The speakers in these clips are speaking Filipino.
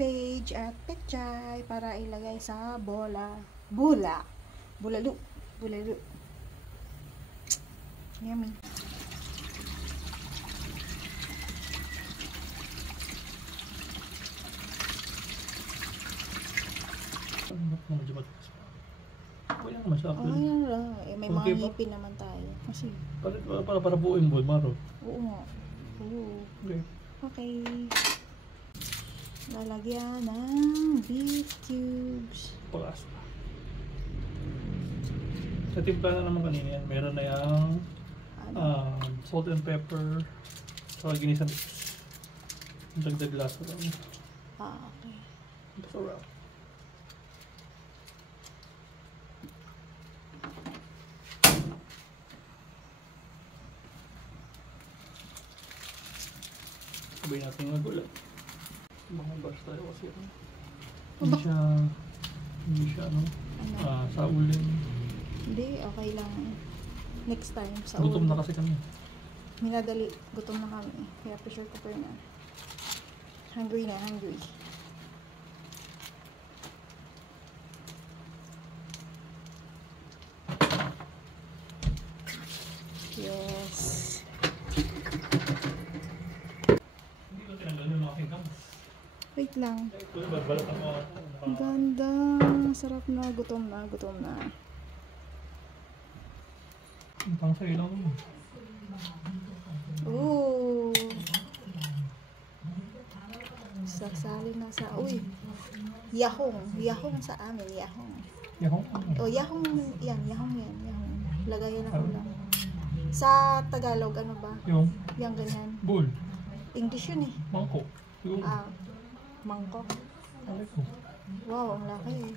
cabbage at pechay para ilagay sa bulalo. Yummy. Wala naman siya. Oh, yan lang. Eh, may mga ngipin naman tayo. Kasi Para buuin bowl, Maro. oo nga. Oo. Okay. Okay. Lalagyan ng beef cubes. Pakas. Sa timpla na naman kanina yan, meron na yung salt and pepper, saka ginisan. Dagdag lasa lang. Okay. Ito sa wrap. Sabihin natin yung magulat. Mga bars tayo kasi hindi siya sa uling. Hindi, okay lang. Next time sa Gutom na kasi kami. Minadali, gutom na kami. Kaya pressure cooker na. Hungry na, hungry. Yes. Hindi ko tinanggal yung mga kingkams. Wait lang. Barbalat ang mga Ganda. Sarap na. Gutom na. Gutom na. pang sa ilaw mo. Ooh. Sasali na sa... Uy. Yahong. Yahong sa amin. Yahong. Yahong? O, yahong. Yan. Yahong yan. Yahong. Lagayan ako lang. Sa Tagalog, ano ba? Yung? Yang ganyan. Bull. English yun eh. Mangkok. Yung? Mangkok. Alay ko. Wow, ang laki eh.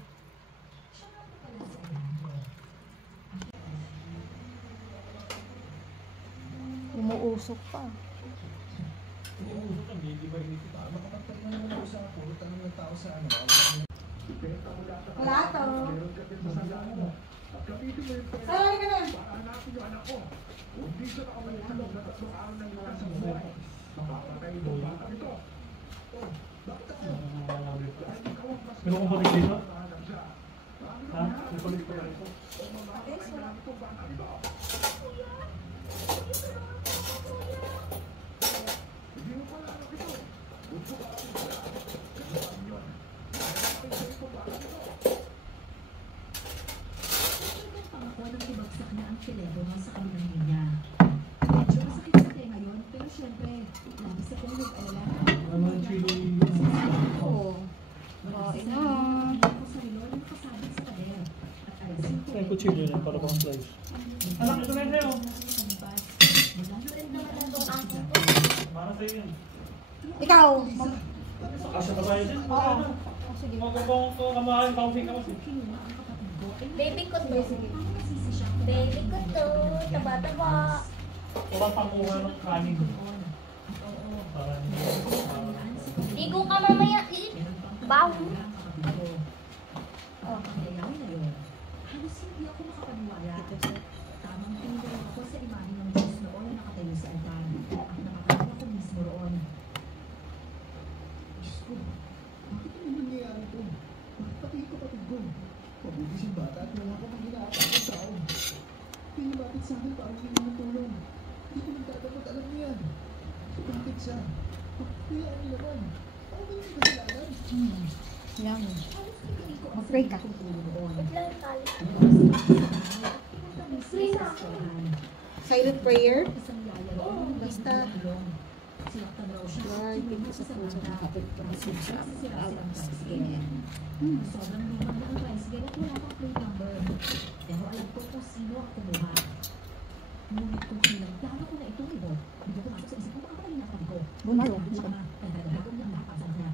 Umuusok pa. Plato. Sarali ka na. Meron kong balik dito? Ha? May balik pa rin ito? Ibagsak na ang telepono sa kabilang linya. Medyo masakit sa tayo ngayon, pero syempre, labis sa kong nag-alala. Ano yung chili? Oo. Kain na. Ako sa relo na nakasabit sa pader. At alisin ko Ay, kuchilyo yan para pang slice. Alam, ito na yun sa'yo. Para sa'yo yan. Ikaw. Kasya pa tayo dyan. Oo. Sige. Magkakong kamahan, coffee ka kasi. Baby ko to. Baby ko to. Taba-taba. Walang panguha ng kanin. Para Ligo ka mamaya. Baw. Halos hindi ako makapaniwala. Tamang tingin ako sa imahe ng Diyos noon na nakatayo sa altar. At nakakala ko mismo roon. Diyos ko, bakit ano nangyayari ito? Bakit pati yung kapatid ko? Mabuti siyang bata at wala ko pang inaatake ng tao. Pinilapit sa akin parang hindi ng tulong. Hindi ko nagdadapat, alam niya yan. Bakit siya? Kaya ano naman? Ako ba yung kasalanan? Yan. Mag-pray ka. Silent prayer. Basta. Lord, thank you sa puso ng kapit ko sa alam sa ganyan. Sobrang lumang na ang tricycle at wala pang plate number. Pero alam ko kung sino ang kumuha. Ngunit kung ilang plano ko na itong ibo, hindi ko pumasok sa isip ko baka pala yung ko. Bumaro. Siya ka na, nagdadalago niya ang nakapasal niya.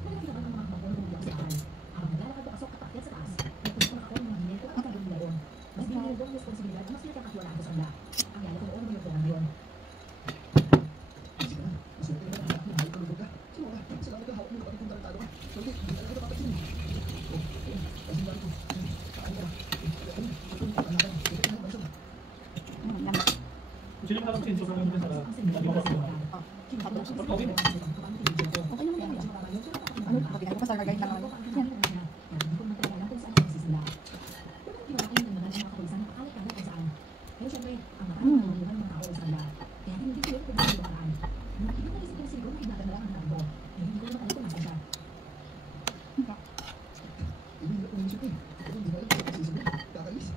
Malaki naman ang mga magulong sa bahay. Habang naglalakad ako kapakyat sa taas, napunta ako ng mga minento at kagong laon. Mas binilog ang responsibilidad, mas pinakakatwala ako sa kanila. Ang yala ko noon mo yung na yun. Salamat ka, hawak mo yung kapatid kong tarantado ka. Hindi talaga napapansin. Kasi dami ko. Kain ka. Sino yung harap sinso kami sa lahat? Hindi ko kasi naman. Okay. Okay naman yan. Ano, mabigay ko pa sa guide lang naman. Yan. Hindi ko naisip eh. Ako hindi ko alam kung sisigaw. Kakalis.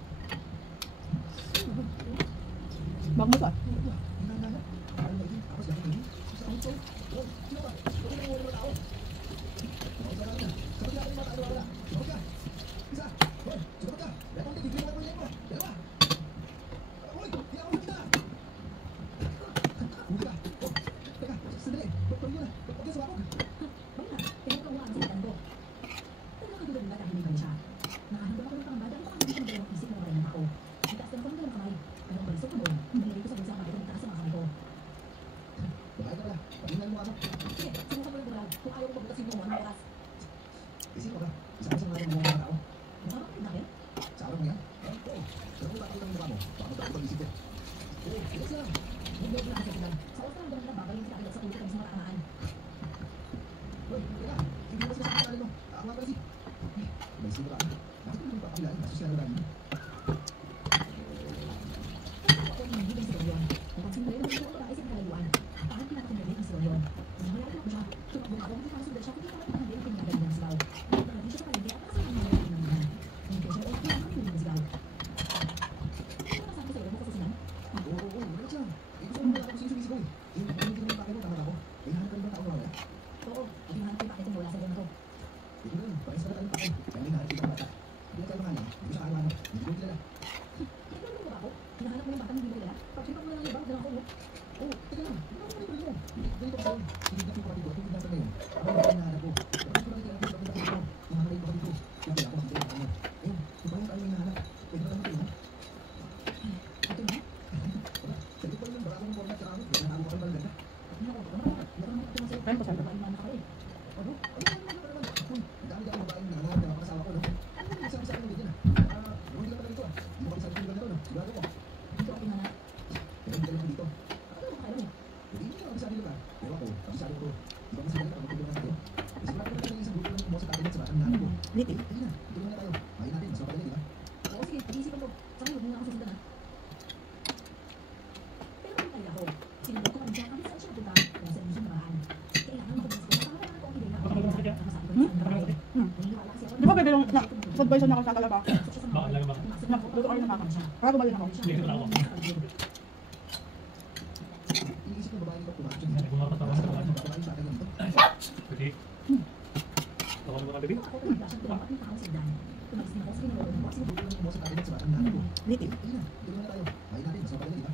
Bago mo to ah. Hinahana. Parang maiging. Tapos gano'n yun. Sa auto. Oh, sino ba? Huwag mo wala tao. Ako sa natin. Sabat natin mga ano wala. Sabat ka. Isa. Hoy, sabat ka. Meron din. Hindi mo yan mo. Dalawa. Hoy, hindi ako nakita. Huli ka. Oh, teka. Sandali. Pagpagin mo na. Huwag yan sumabog. Babae ka pala. Patingnan mo ano. Isip mo ba? Isa ka sa mga mga tao. Sa araw mo yan? Oo. Pero kung bakit ang mukha mo, baka magkakot ang isip ko. Oo, relax lang. Hoy, teka. Hindi mo sinasabi sa akin mo. Ako nga pala si. May sino ka? Bakit mo ba kapilaan? Asosyal na dami mo. Oo, relax lang. Eh, gusto mo wala ako sumisigaw eh. Eh, hindi mo yung pakay mo, tama ba ako? May hanap ka naman tao na wala. Ito na yun, parehas na tayo pakay. Kaya may hanap kita bata. Hindi na tayo pangalan. Hindi ko sa araw-araw. Hindi ko kilala. Oo, teka lang. Ano ang mga mo? Ganito ka sa'yo. Hindi na po kapatid ko. At hindi natin ngayon. Ako ang hinahanap ko. Bakit ko lang kailangan ko sa kapatid ko? Nangangalay ko kapatid ko. Kaya ako kasi tayo kanya. Ayun, kung paano tayo hinahanap? Pwede ba naman kayo, ha? Wala, sabi ko yung barakong format sa kamot. Kaya natago ka pa ng ganda. Ayun po, sir. Ano? Uy, ang dami-dami babaeng nangangarap na makasawa ko, no? Ano yung sabi-sabi mo ganyan, ah? Hindi lang pala dito, ah. Hindi mo kapisabi ko ganito, no? Sigurado ko. Pero hindi ka lang dito. Hindi ka kapisabi nila. Pero ako, kapisabi ko. Di ba mas maganda pag magtulungan tayo? Kasi wala ko lang tayo isang grupo ng mo sa tabi at sa batang nahanap ko. Liti. Sige na, tulungan na tayo. Mahin natin, mas mapaganda, di ba? Di ba pwede yung food poison ako sa talaba? Baka, lagi baka. Nagluto kayo ng baka. Para bumalik ako. Hindi ko na ako. Iniisip ng babae nito, pumasok Hindi dito. ko makatawa sa Babae bata ganito. Pwede. Tawa mo ka, baby. Tulungan mo sa tabi at sa batang nahanap ko. Liti. Sige na, tulungan na tayo. Mahin natin, mas mapaganda, di ba?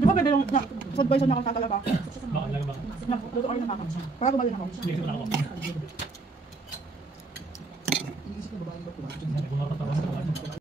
Di ba pwede yung food poison ako sa talaba? Baka, lagi baka. Nagluto kayo ng baka. Para bumalik ako. Hindi ko na ako.